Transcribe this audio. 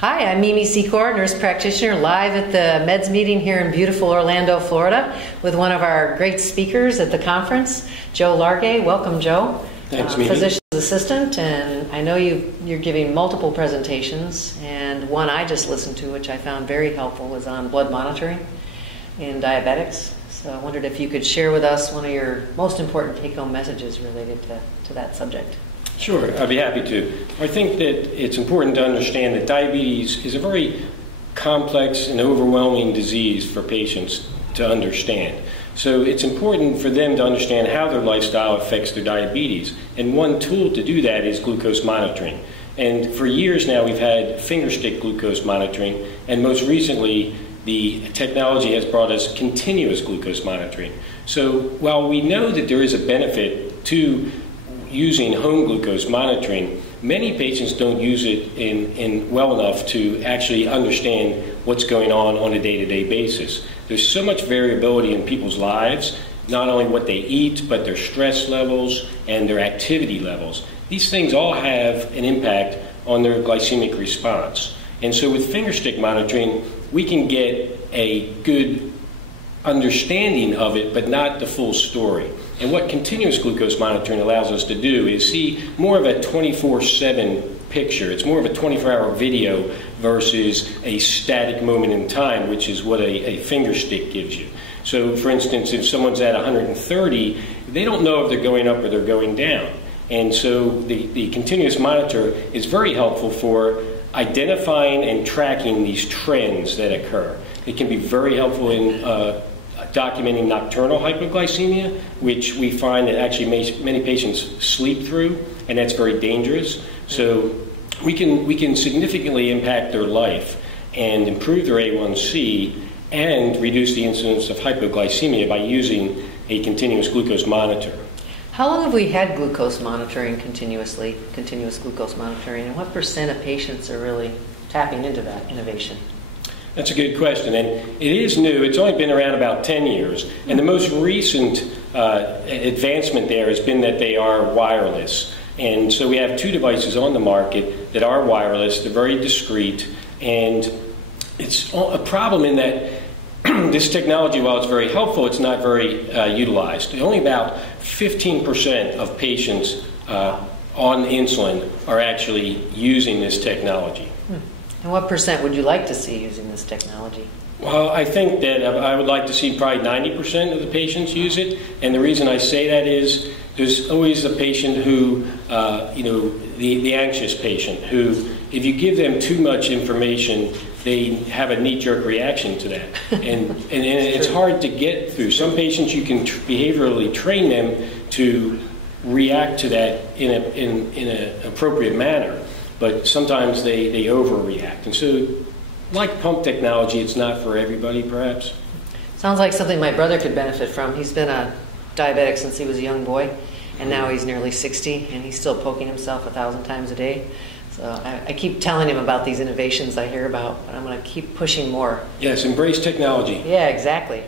Hi, I'm Mimi Secor, nurse practitioner, live at the MEDS meeting here in beautiful Orlando, Florida, with one of our great speakers at the conference, Joe Largay. Welcome, Joe. Thanks, Mimi. Physician's assistant, and I know you're giving multiple presentations, and one I just listened to, which I found very helpful, was on blood monitoring in diabetics. So I wondered if you could share with us one of your most important take-home messages related to that subject. Sure, I'd be happy to. I think that it's important to understand that diabetes is a very complex and overwhelming disease for patients to understand. So it's important for them to understand how their lifestyle affects their diabetes. And one tool to do that is glucose monitoring. And for years now we've had fingerstick glucose monitoring, and most recently the technology has brought us continuous glucose monitoring. So while we know that there is a benefit to using home glucose monitoring, many patients don't use it in well enough to actually understand what's going on a day-to-day basis. There's so much variability in people's lives, not only what they eat, but their stress levels and their activity levels. These things all have an impact on their glycemic response. And so with fingerstick monitoring, we can get a good understanding of it, but not the full story. And what continuous glucose monitoring allows us to do is see more of a 24/7 picture. It's more of a 24-hour video versus a static moment in time, which is what a finger stick gives you. So for instance, if someone's at 130, they don't know if they're going up or they're going down. And so the continuous monitor is very helpful for identifying and tracking these trends that occur. It can be very helpful in documenting nocturnal hypoglycemia, which we find that actually many patients sleep through, and that's very dangerous. So we can significantly impact their life and improve their A1C and reduce the incidence of hypoglycemia by using a continuous glucose monitor. How long have we had glucose monitoring continuous glucose monitoring, and what % of patients are really tapping into that innovation? That's a good question, and it is new. It's only been around about 10 years, and the most recent advancement there has been that they are wireless. And so we have two devices on the market that are wireless. They're very discreet, and it's a problem in that this technology, while it's very helpful, it's not very utilized. Only about 15% of patients on insulin are actually using this technology. And what % would you like to see using this technology? Well, I think that I would like to see probably 90% of the patients use it. And the reason I say that is there's always the patient who, the anxious patient who, if you give them too much information, they have a knee-jerk reaction to that. And it's hard to get through. Some patients you can behaviorally train them to react to that in an appropriate manner. But sometimes they overreact. And so, like pump technology, it's not for everybody, perhaps. Sounds like something my brother could benefit from. He's been a diabetic since he was a young boy, and now he's nearly 60, and he's still poking himself 1,000 times a day. So I keep telling him about these innovations I hear about, but I'm going to keep pushing more. Yes, embrace technology. Yeah, exactly.